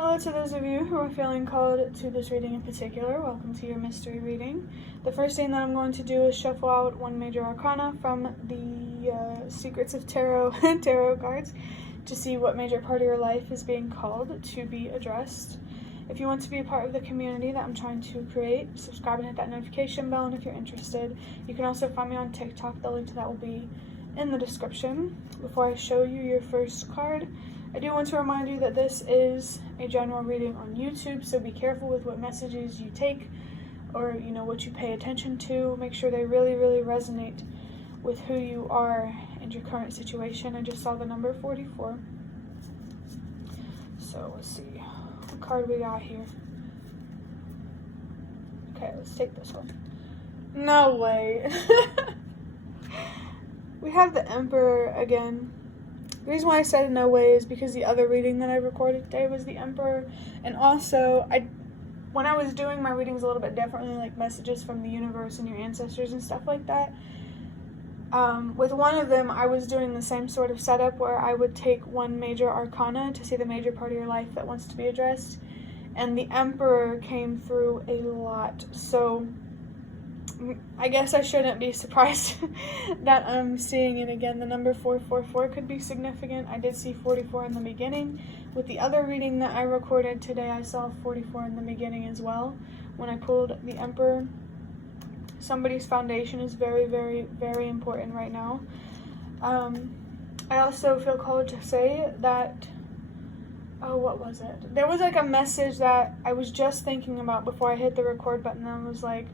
Hello to those of you who are feeling called to this reading in particular. Welcome to your mystery reading. The first thing that I'm going to do is shuffle out one major arcana from the Secrets of Tarot tarot cards to see what major part of your life is being called to be addressed. If you want to be a part of the community that I'm trying to create, subscribe and hit that notification bell, and if you're interested, you can also find me on TikTok. The link to that will be in the description. Before I show you your first card, I do want to remind you that this is a general reading on YouTube, so be careful with what messages you take or, what you pay attention to. Make sure they really, really resonate with who you are and your current situation. I just saw the number 44. So let's see what card we got here. Okay, let's take this one. No way. We have the Emperor again. The reason why I said no way is because the other reading that I recorded today was the Emperor. And also, when I was doing my readings a little bit differently, like messages from the universe and your ancestors and stuff like that, with one of them, I was doing the same sort of setup where I would take one major arcana to see the major part of your life that wants to be addressed. And the Emperor came through a lot. So I guess I shouldn't be surprised that I'm seeing it again. The number 444 could be significant. I did see 44 in the beginning. With the other reading that I recorded today, I saw 44 in the beginning as well. When I pulled the Emperor, somebody's foundation is very, very, very important right now. I also feel called to say that, what was it? There was like a message that I was just thinking about before I hit the record button, and I was like,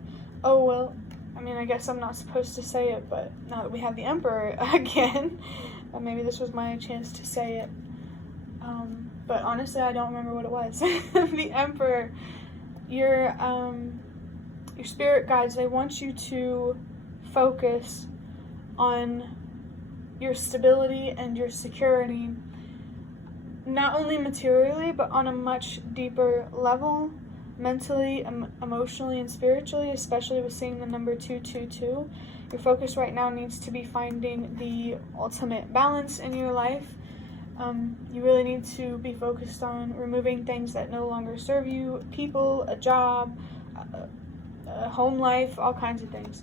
oh, well, I guess I'm not supposed to say it, but now that we have the Emperor again, maybe this was my chance to say it. But honestly, I don't remember what it was. The Emperor, your spirit guides, they want you to focus on your stability and your security, not only materially, but on a much deeper level. Mentally, emotionally, and spiritually, especially with seeing the number 222. Your focus right now needs to be finding the ultimate balance in your life. You really need to be focused on removing things that no longer serve you, people, a job, a home life, all kinds of things.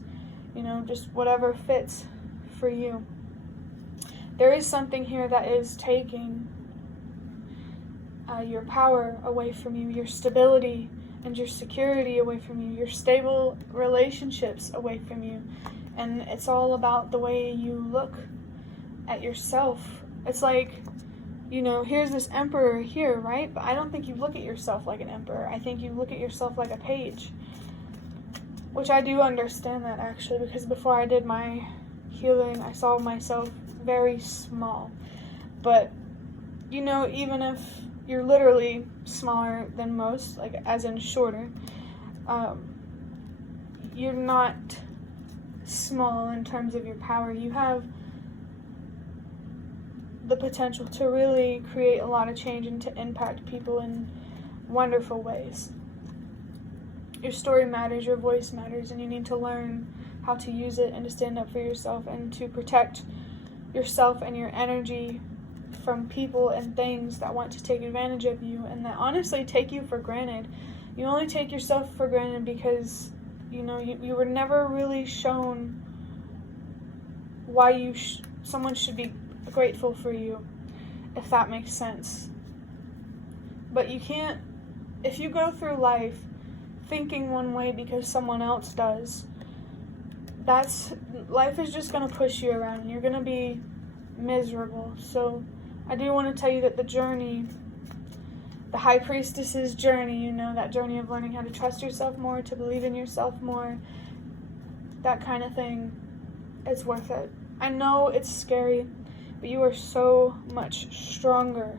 Just whatever fits for you. There is something here that is taking your power away from you, your stability and your security away from you, your stable relationships away from you. And it's all about the way you look at yourself. It's like, here's this Emperor here, right? But I don't think you look at yourself like an Emperor. I think you look at yourself like a page. Which I do understand that, actually, because before I did my healing, I saw myself very small. But, even if you're literally smaller than most, like as in shorter, you're not small in terms of your power. You have the potential to really create a lot of change and to impact people in wonderful ways. Your story matters, your voice matters, and you need to learn how to use it and to stand up for yourself and to protect yourself and your energy from people and things that want to take advantage of you and that honestly take you for granted. You only take yourself for granted because, you were never really shown why someone should be grateful for you, if that makes sense. But you can't, if you go through life thinking one way because someone else does, life is just going to push you around and you're going to be miserable. So I do want to tell you that the journey, the High Priestess's journey, that journey of learning how to trust yourself more, to believe in yourself more, that kind of thing, it's worth it. I know it's scary, but you are so much stronger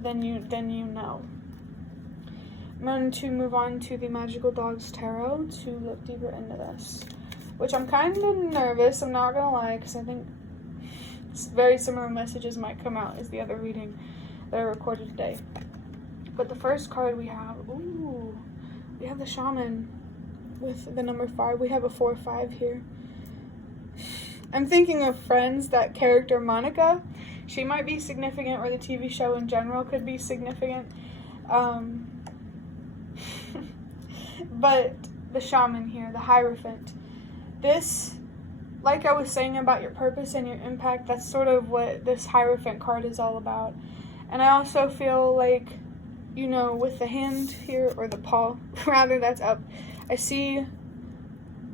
than you know. I'm going to move on to the Magical Dogs Tarot to look deeper into this, which I'm kind of nervous, I'm not going to lie, because I think very similar messages might come out as the other reading that I recorded today. But the first card we have, we have the Shaman with the number 5. We have a 4-5 here. I'm thinking of Friends, that character Monica. She might be significant, or the TV show in general could be significant. But the shaman here, the Hierophant, this, like I was saying about your purpose and your impact, that's sort of what this Hierophant card is all about. And I also feel like, you know, with the hand here, or the paw, rather, that's up, I see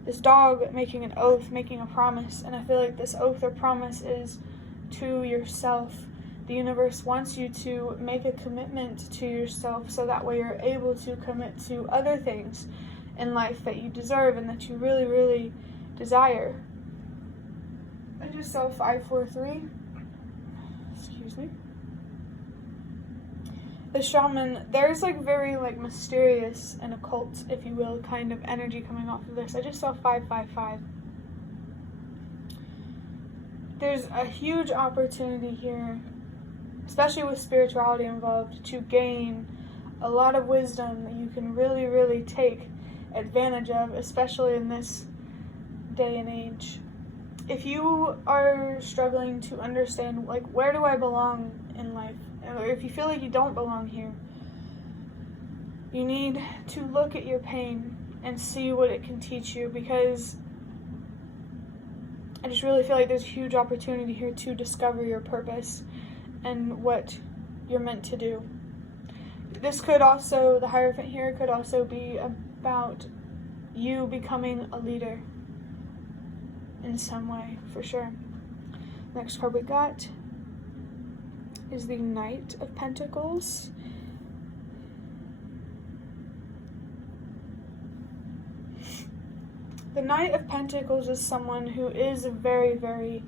this dog making an oath, making a promise, and I feel like this oath or promise is to yourself. The universe wants you to make a commitment to yourself, so that way you're able to commit to other things in life that you deserve and that you really, really desire. I just saw 543. Excuse me. The shaman, there's like very like mysterious and occult, if you will, kind of energy coming off of this. I just saw 555. There's a huge opportunity here, especially with spirituality involved, to gain a lot of wisdom that you can really, really take advantage of, especially in this day and age. If you are struggling to understand, like, where do I belong in life, or if you feel like you don't belong here, you need to look at your pain and see what it can teach you, because I just really feel like there's a huge opportunity here to discover your purpose and what you're meant to do. This could also, the Hierophant here could also be about you becoming a leader in some way, for sure. Next card we got is the Knight of Pentacles. The Knight of Pentacles is someone who is very, very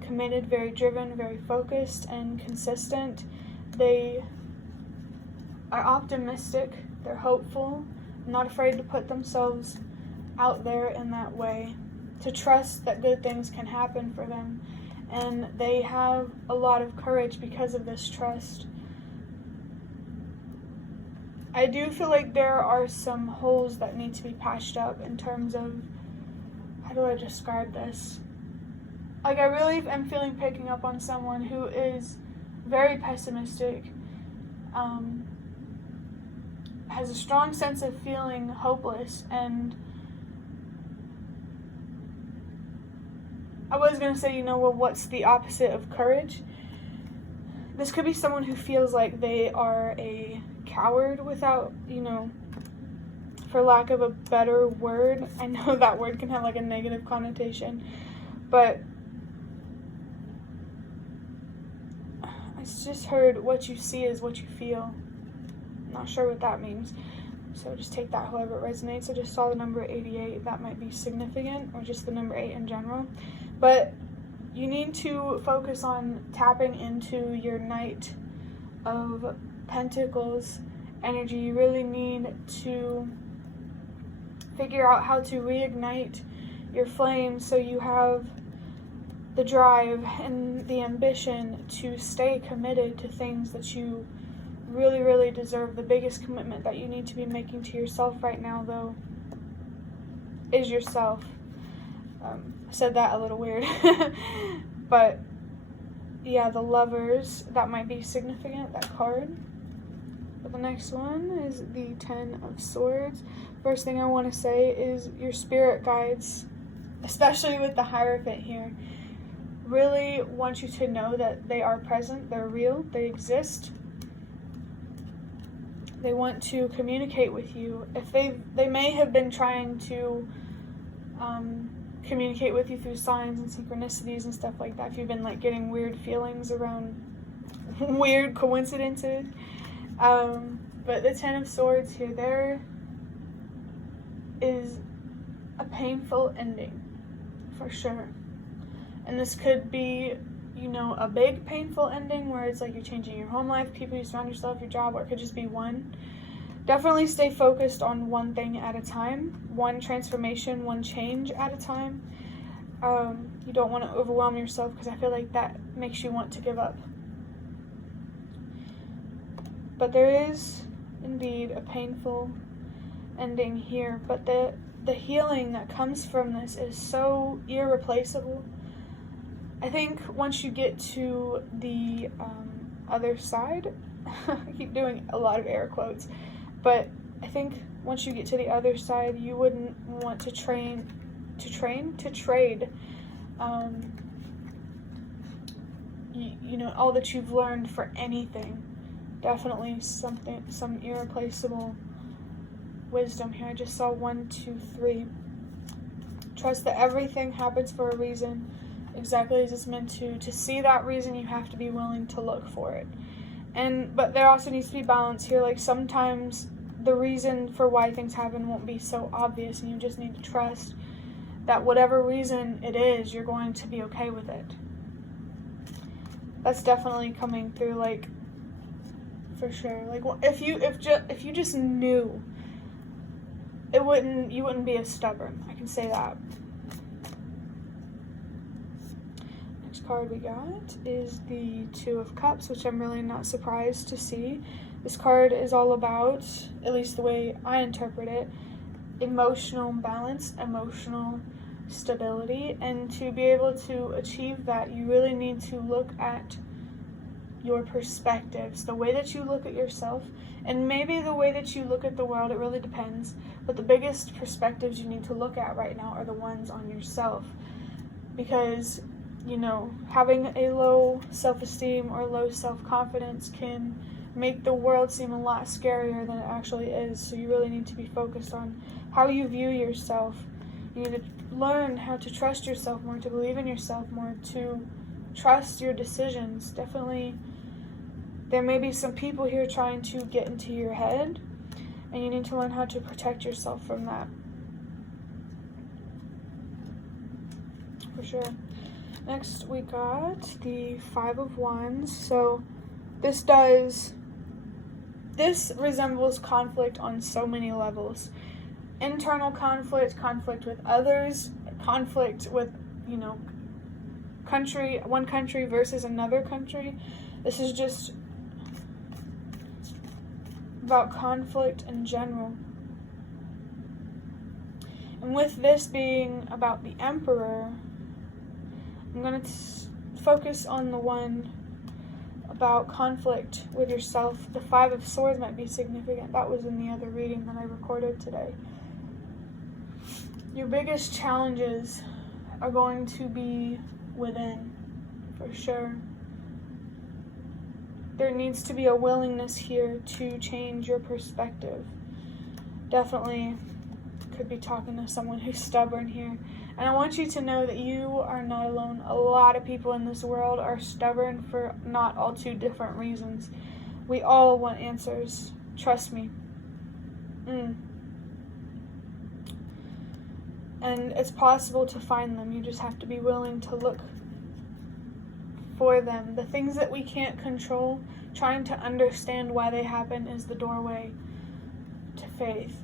committed, very driven, very focused, and consistent. They are optimistic, they're hopeful, not afraid to put themselves out there in that way, to trust that good things can happen for them. And they have a lot of courage because of this trust. I do feel like there are some holes that need to be patched up in terms of, how do I describe this? Like, I really am picking up on someone who is very pessimistic, has a strong sense of feeling hopeless, and I was going to say, you know, well, what's the opposite of courage? This could be someone who feels like they are a coward without, you know, for lack of a better word. I know that word can have like a negative connotation, but I just heard what you see is what you feel. I'm not sure what that means, so just take that however it resonates. I just saw the number 88. That might be significant, or just the number 8 in general. But you need to focus on tapping into your Knight of Pentacles energy. You really need to figure out how to reignite your flame so you have the drive and the ambition to stay committed to things that you really, really deserve. The biggest commitment that you need to be making to yourself right now, though, is yourself. I said that a little weird. But yeah, the Lovers, that might be significant, that card. But the next one is the 10 of Swords. First thing I want to say is your spirit guides, especially with the Hierophant here, really want you to know that they are present, they're real, they exist. They want to communicate with you. If they may have been trying to communicate with you through signs and synchronicities and stuff like that. If you've been like getting weird feelings around weird coincidences. But the 10 of Swords here, there is a painful ending, for sure. And this could be, you know, a big painful ending where it's like you're changing your home life, people you surround yourself, your job, or it could just be one. Definitely stay focused on one thing at a time, one transformation, one change at a time. You don't want to overwhelm yourself, because I feel like that makes you want to give up. But there is indeed a painful ending here, but the healing that comes from this is so irreplaceable. I think once you get to the other side, I keep doing a lot of air quotes, but I think once you get to the other side, you wouldn't want to trade you know, all that you've learned for anything. Definitely some irreplaceable wisdom here. I just saw 1, 2, 3. Trust that everything happens for a reason, exactly as it's meant to. To see that reason, you have to be willing to look for it. But there also needs to be balance here. Like, sometimes the reason for why things happen won't be so obvious, and you just need to trust that whatever reason it is, you're going to be okay with it. That's definitely coming through, like, for sure. Like, if you just knew, you wouldn't be as stubborn. I can say that. Next card we got is the Two of Cups, which I'm really not surprised to see. This card is all about, at least the way I interpret it, emotional balance, emotional stability, and to be able to achieve that, you really need to look at your perspectives, the way that you look at yourself, and maybe the way that you look at the world. It really depends, but the biggest perspectives you need to look at right now are the ones on yourself, because, you know, having a low self-esteem or low self-confidence can make the world seem a lot scarier than it actually is. So you really need to be focused on how you view yourself. You need to learn how to trust yourself more, to believe in yourself more, to trust your decisions. Definitely, there may be some people here trying to get into your head, and you need to learn how to protect yourself from that. For sure. Next, we got the Five of Wands. So this resembles conflict on so many levels. Internal conflict, conflict with others, conflict with, you know, one country versus another country. This is just about conflict in general. And with this being about the Emperor, I'm going to focus on the one about conflict with yourself. The Five of Swords might be significant. That was in the other reading that I recorded today. Your biggest challenges are going to be within, for sure. There needs to be a willingness here to change your perspective. Definitely could be talking to someone who's stubborn here. And I want you to know that you are not alone. A lot of people in this world are stubborn for not all too different reasons. We all want answers. Trust me. And it's possible to find them. You just have to be willing to look for them. The things that we can't control, trying to understand why they happen is the doorway to faith.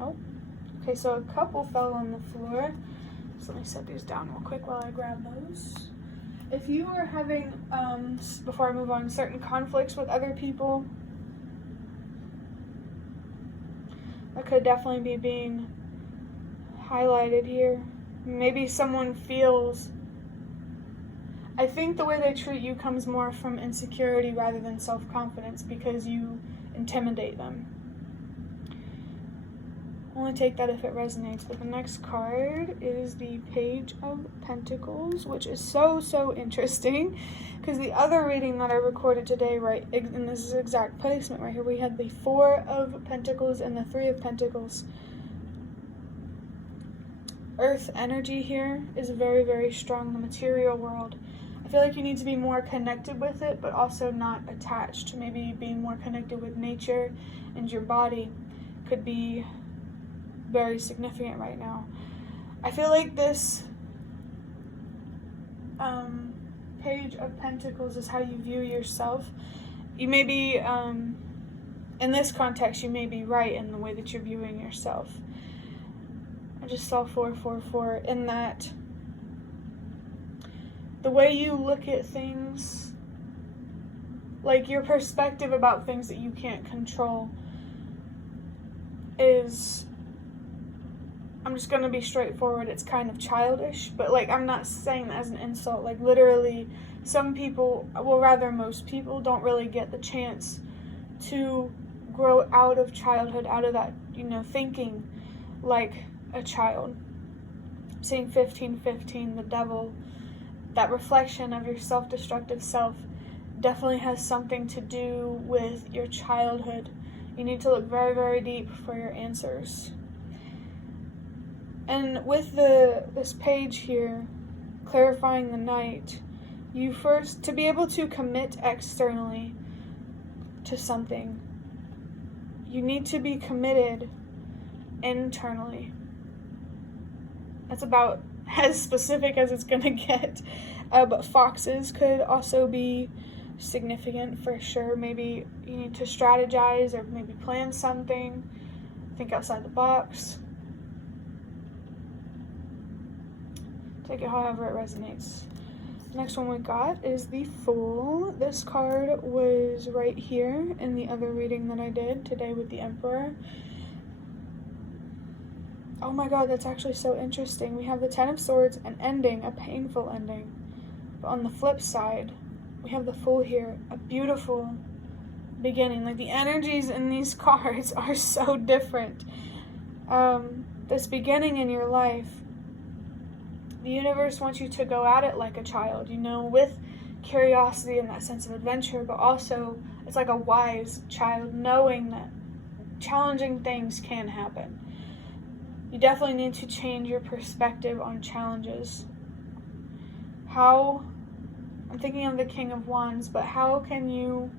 Oh, okay, so a couple fell on the floor. So let me set these down real quick while I grab those. If you are having, before I move on, certain conflicts with other people, that could definitely be being highlighted here. Maybe someone feels, I think the way they treat you comes more from insecurity rather than self-confidence, because you intimidate them. Only take that if it resonates. But the next card is the Page of Pentacles, which is so interesting, because the other reading that I recorded today, right, in this exact placement right here, we had the Four of Pentacles and the Three of Pentacles. Earth energy here is very strong, the material world. I feel like you need to be more connected with it, but also not attached. Maybe being more connected with nature and your body could be very significant right now. I feel like this Page of Pentacles is how you view yourself. You may be, in this context, you may be right in the way that you're viewing yourself. I just saw 444 in that the way you look at things, like your perspective about things that you can't control, is I'm just going to be straightforward, it's kind of childish, but like, I'm not saying that as an insult. Like, literally, some people, well, rather most people, don't really get the chance to grow out of childhood, out of that, thinking like a child. Seeing 15:15, the devil, that reflection of your self-destructive self, definitely has something to do with your childhood. You need to look very, very deep for your answers. And with this page here, clarifying the night, you first, to be able to commit externally to something, you need to be committed internally. That's about as specific as it's going to get. But foxes could also be significant for sure. Maybe you need to strategize or maybe plan something. Think outside the box. Take it however it resonates. Next one we got is the Fool. This card was right here in the other reading that I did today with the Emperor. Oh my god, that's actually so interesting. We have the Ten of Swords, an ending, a painful ending. But on the flip side, we have the Fool here, a beautiful beginning. Like, the energies in these cards are so different. This beginning in your life, the universe wants you to go at it like a child, with curiosity and that sense of adventure, but also it's like a wise child, knowing that challenging things can happen. You definitely need to change your perspective on challenges. I'm thinking of the King of Wands, but how can you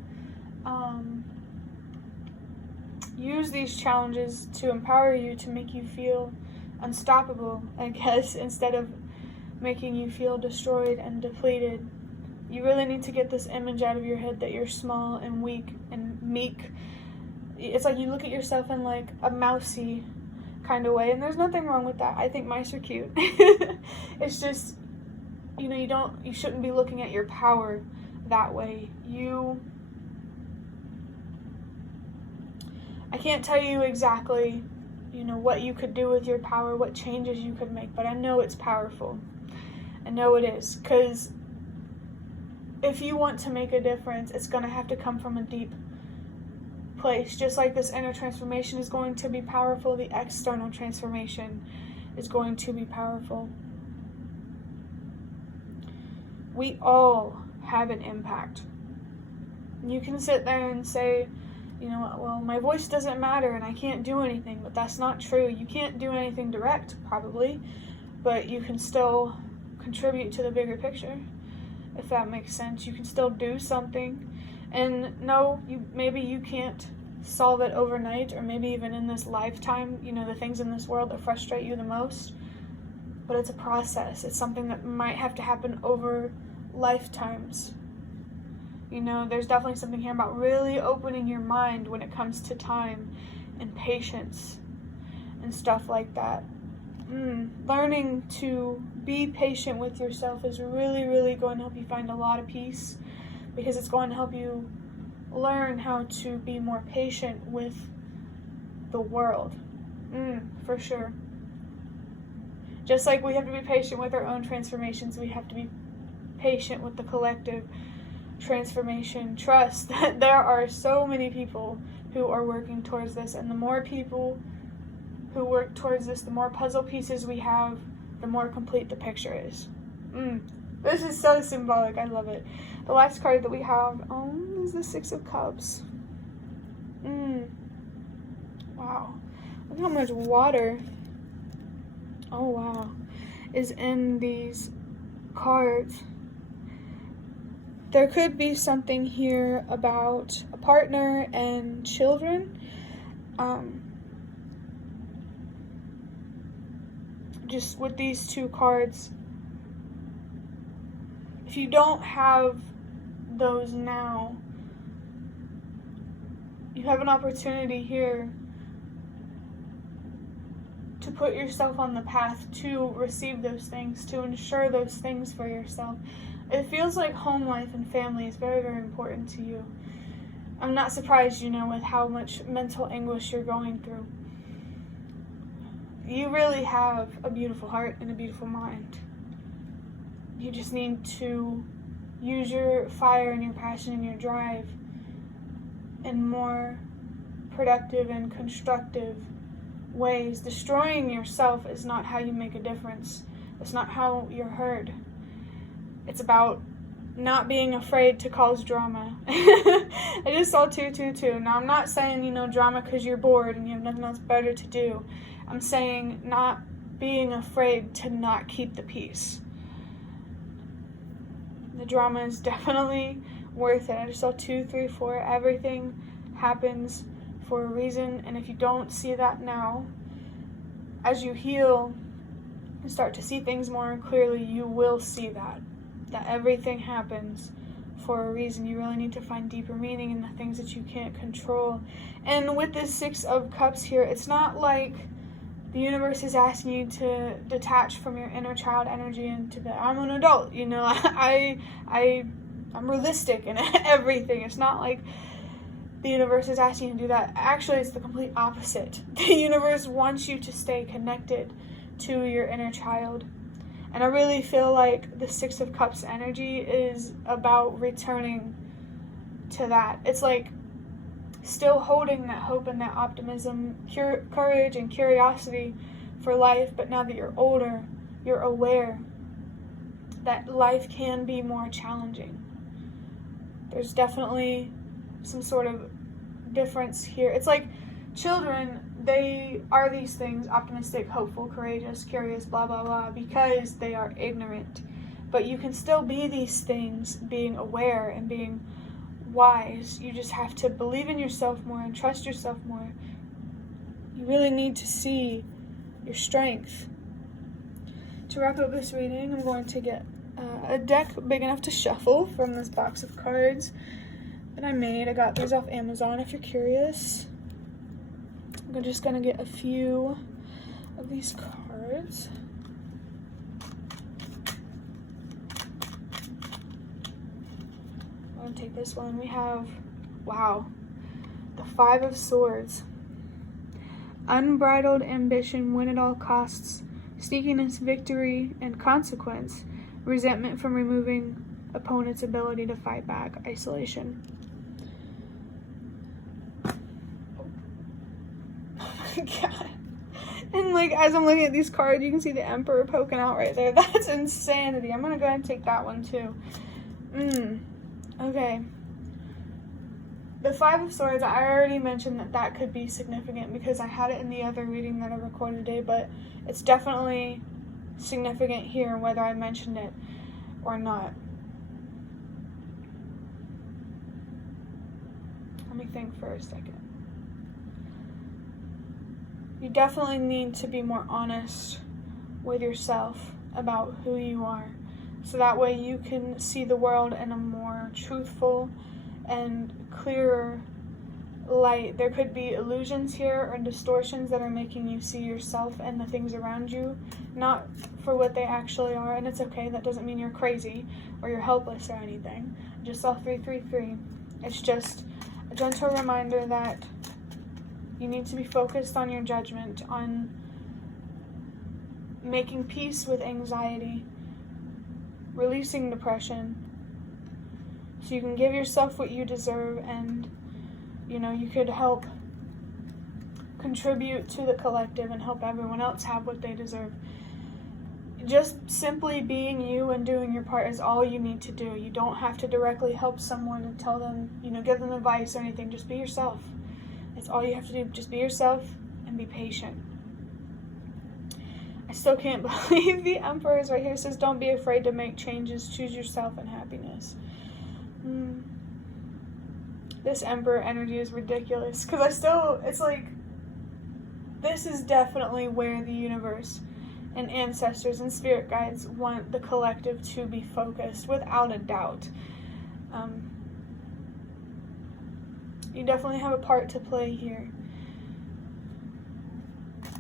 use these challenges to empower you, to make you feel unstoppable, I guess, instead of making you feel destroyed and depleted? You really need to get this image out of your head that you're small and weak and meek. It's like you look at yourself in like a mousy kind of way, and there's nothing wrong with that. I think mice are cute. It's just, you shouldn't be looking at your power that way. I can't tell you exactly, what you could do with your power, what changes you could make, but I know it's powerful. I know it is, because if you want to make a difference, it's going to have to come from a deep place. Just like this inner transformation is going to be powerful, the external transformation is going to be powerful. We all have an impact. You can sit there and say, well, my voice doesn't matter and I can't do anything, but that's not true. You can't do anything direct, probably, but you can still contribute to the bigger picture, if that makes sense. You can still do something. And no, maybe you can't solve it overnight, or maybe even in this lifetime, the things in this world that frustrate you the most. But it's a process. It's something that might have to happen over lifetimes. There's definitely something here about really opening your mind when it comes to time and patience and stuff like that. Learning to be patient with yourself is really, really going to help you find a lot of peace, because it's going to help you learn how to be more patient with the world. For sure. Just like we have to be patient with our own transformations, we have to be patient with the collective transformation. Trust that there are so many people who are working towards this, and the more people who work towards this, the more puzzle pieces we have, the more complete the picture is. This is so symbolic. I love it. The last card that we have is the Six of Cups. Wow. Look how much water, oh wow, is in these cards. There could be something here about a partner and children. Just with these two cards, if you don't have those now, you have an opportunity here to put yourself on the path to receive those things, to ensure those things for yourself. It feels like home life and family is very, very important to you. I'm not surprised, with how much mental anguish you're going through. you really have a beautiful heart and a beautiful mind. You just need to use your fire and your passion and your drive in more productive and constructive ways. Destroying yourself is not how you make a difference. It's not how you're heard. It's about not being afraid to cause drama. I just saw 222. Now, I'm not saying, drama because you're bored and you have nothing else better to do. I'm saying not being afraid to not keep the peace. The drama is definitely worth it. I just saw 2, 3, 4. Everything happens for a reason, and if you don't see that now, as you heal and start to see things more clearly, you will see that everything happens for a reason. You really need to find deeper meaning in the things that you can't control. And with this 6 of Cups here, it's not like the universe is asking you to detach from your inner child energy into the I'm an adult, I'm realistic in everything. It's not like the universe is asking you to do that. Actually, it's the complete opposite. The universe wants you to stay connected to your inner child. And I really feel like the 6 of Cups energy is about returning to that. It's like still holding that hope and that optimism, courage and curiosity for life, but now that you're older, you're aware that life can be more challenging. There's definitely some sort of difference here. It's like children, they are these things: optimistic, hopeful, courageous, curious, blah, blah, blah, because they are ignorant. But you can still be these things, being aware and being wise. You just have to believe in yourself more and trust yourself more. You really need to see your strength. To wrap up this reading, I'm going to get a deck big enough to shuffle from this box of cards that I made. I got these off Amazon if you're curious. I'm just going to get a few of these cards. I'm going to take this one. We have, wow, the 5 of Swords. Unbridled ambition, win at all costs, sneakiness, victory, and consequence, resentment from removing opponent's ability to fight back, isolation. God. And as I'm looking at these cards, you can see the Emperor poking out right there. That's insanity. I'm gonna go ahead and take that one too. Okay. The 5 of Swords, I already mentioned that could be significant because I had it in the other reading that I recorded today, but it's definitely significant here whether I mentioned it or not. Let me think for a second. You definitely need to be more honest with yourself about who you are, so that way you can see the world in a more truthful and clearer light. There could be illusions here or distortions that are making you see yourself and the things around you not for what they actually are, and it's okay. That doesn't mean you're crazy or you're helpless or anything. I just saw 333. It's just a gentle reminder that you need to be focused on your judgment, on making peace with anxiety, releasing depression, so you can give yourself what you deserve, and you could help contribute to the collective and help everyone else have what they deserve. Just simply being you and doing your part is all you need to do. You don't have to directly help someone and tell them, give them advice or anything. Just be yourself. It's all you have to do. Just be yourself and be patient. I still can't believe the Emperor is right here. It says, don't be afraid to make changes. Choose yourself and happiness. This Emperor energy is ridiculous. Because it's like, this is definitely where the universe and ancestors and spirit guides want the collective to be focused, without a doubt. You definitely have a part to play here,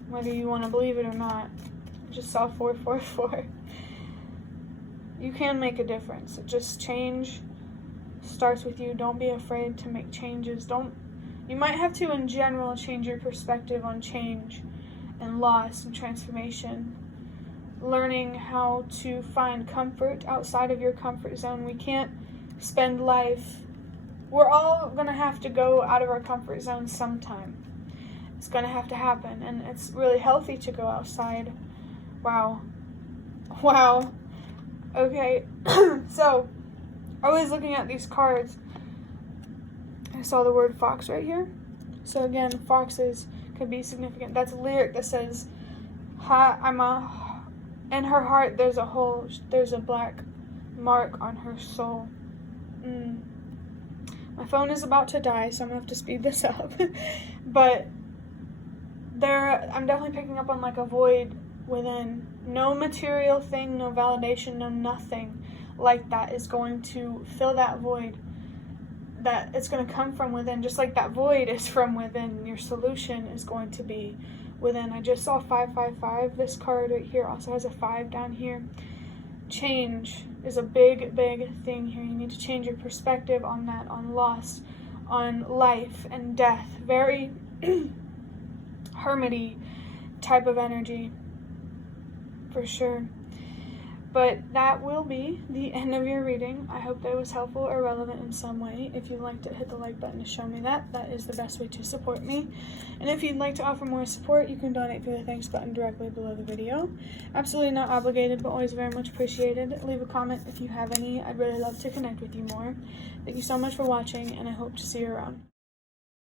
whether you want to believe it or not. I just saw 444. You can make a difference. Just change starts with you. Don't be afraid to make changes. You might have to, in general, change your perspective on change and loss and transformation. Learning how to find comfort outside of your comfort zone. We can't spend life, we're all going to have to go out of our comfort zone sometime. It's going to have to happen, and it's really healthy to go outside. Wow. Okay, so I was looking at these cards. I saw the word fox right here. So again, foxes could be significant. That's a lyric that says, in her heart there's a black mark on her soul. My phone is about to die, so I'm gonna have to speed this up. But I'm definitely picking up on like a void within. No material thing, no validation, no nothing like that is going to fill that void. That it's going to come from within, just like that void is from within. Your solution is going to be within. I just saw 555. This card right here also has a 5 down here. Change is a big thing here. You need to change your perspective on that, on loss, on life and death. Very hermity type of energy, for sure. But that will be the end of your reading. I hope that was helpful or relevant in some way. If you'd like to hit the like button to show me that, that is the best way to support me. And if you'd like to offer more support, you can donate through the thanks button directly below the video. Absolutely not obligated, but always very much appreciated. Leave a comment if you have any. I'd really love to connect with you more. Thank you so much for watching, and I hope to see you around.